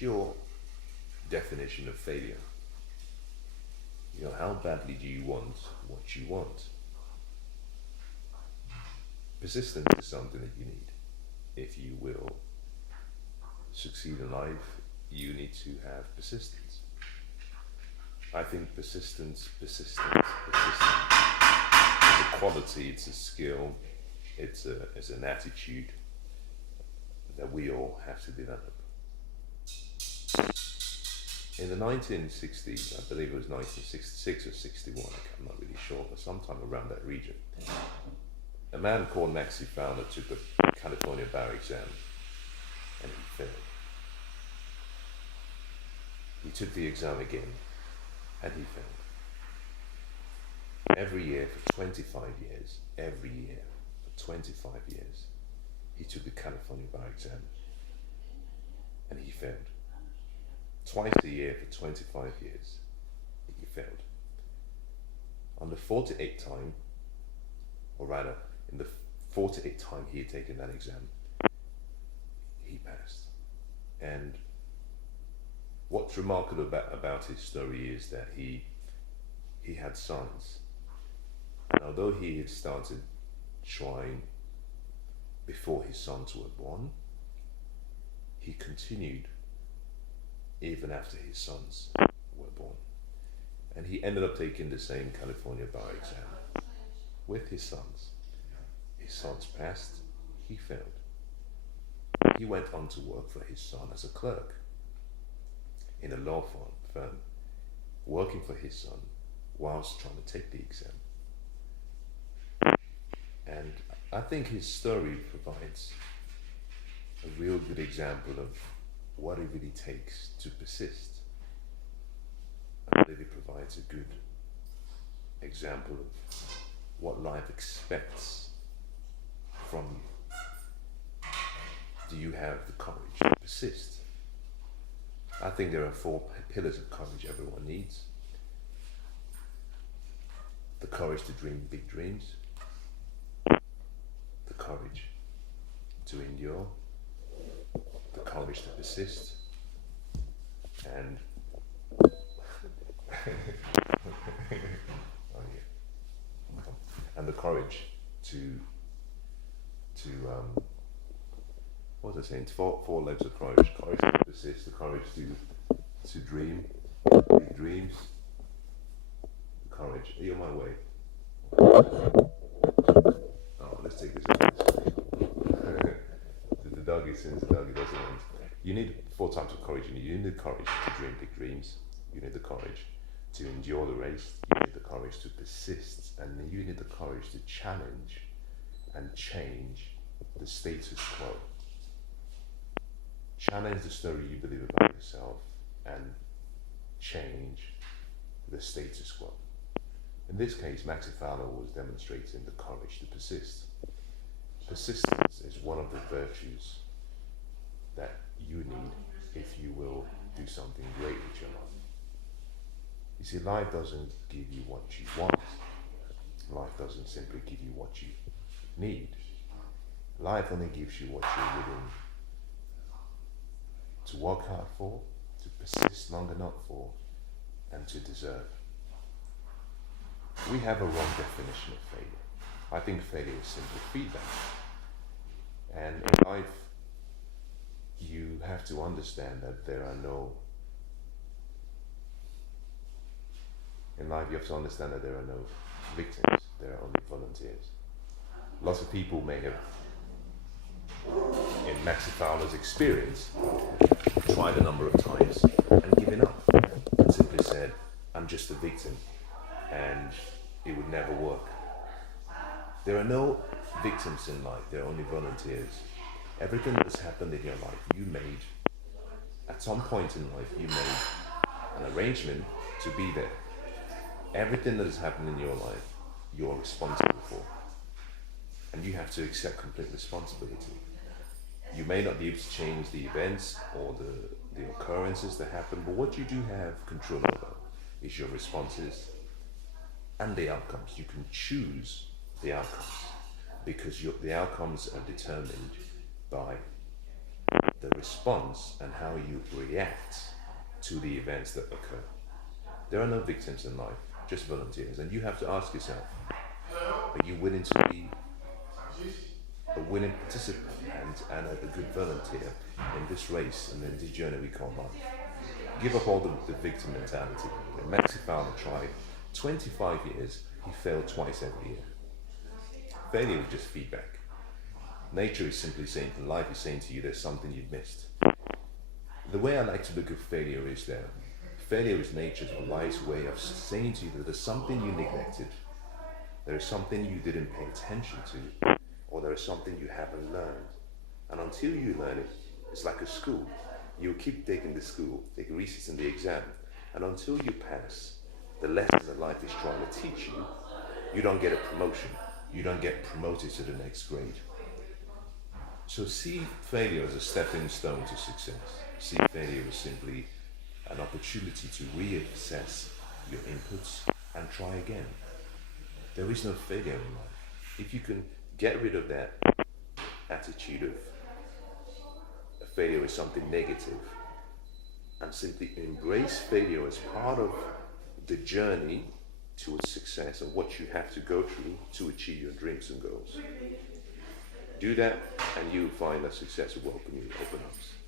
what's your definition of failure? How badly do you want what you want? Persistence is something that you need. If you will succeed in life, you need to have persistence. I think persistence is a quality, it's a skill, it's an attitude that we all have to develop. In the 1960s, I believe it was 1966 or 61, I'm not really sure, but sometime around that region, a man called Mensah Oteh It took a California bar exam and he failed. He took the exam again and he failed. Every year for 25 years, he took the California bar exam and he failed. Twice a year for 25 years, he failed. On the 48th time, or rather, in the 48th time he had taken that exam, he passed. And what's remarkable about his story is that he had sons. And although he had started trying before his sons were born, he continued even after his sons were born. And he ended up taking the same California bar exam with his sons. His sons passed, he failed. He went on to work for his son as a clerk in a law firm, working for his son whilst trying to take the exam. And I think his story provides a real good example of what it really takes to persist. I believe it provides a good example of what life expects from you. Do you have the courage to persist? I think there are 4 pillars of courage everyone needs. The courage to dream big dreams, the courage to endure, the courage to persist, and and the courage to what was I saying? 4 legs of courage. Courage to persist, the courage to dream big dreams, the courage. Are you on my way? Oh, let's take this out. The doggy, since the doggy doesn't want. You need 4 types of courage. You need the courage to dream big dreams. You need the courage to endure the race. You need the courage to persist, and then you need the courage to challenge and change the status quo. Challenge the story you believe about yourself and change the status quo. In this case, Mensah Oteh It was demonstrating the courage to persist. Persistence is one of the virtues that you need if you will do something great with your life. You see, life doesn't give you what you want. Life doesn't simply give you what you need. Life only gives you what you're willing to work hard for, to persist long enough for, and to deserve. We have a wrong definition of failure. I think failure is simply feedback. And in life, you have to understand that there are no victims, there are only volunteers. Lots of people may have, in Mensah Oteh It's experience, tried a number of times and given up and simply said, I'm just a victim and it would never work. There are no victims in life, there are only volunteers. Everything that's happened in your life, you made, at some point in life, you made an arrangement to be there. Everything that has happened in your life, you're responsible for. And you have to accept complete responsibility. You may not be able to change the events or the occurrences that happen, but what you do have control over is your responses and the outcomes. You can choose the outcomes because the outcomes are determined by the response and how you react to the events that occur. There are no victims in life, just volunteers. And you have to ask yourself, are you willing to be a willing participant and a good volunteer in this race and in this journey we call life? Give up all the victim mentality. Maxi Fowler tried 25 years, he failed twice every year. Failure is just feedback. Nature is simply saying, life is saying to you, there's something you've missed. The way I like to look at failure is that failure is nature's wise way of saying to you that there's something you neglected, there is something you didn't pay attention to, or there is something you haven't learned. And until you learn it, it's like a school. You keep taking the school, take recess in the exam, and until you pass the lessons that life is trying to teach you, you don't get a promotion. You don't get promoted to the next grade. So see failure as a stepping stone to success. See failure as simply an opportunity to reassess your inputs and try again. There is no failure in life. If you can get rid of that attitude of failure is something negative and simply embrace failure as part of the journey towards success and what you have to go through to achieve your dreams and goals. Do that and you'll find that success will welcome you with open arms.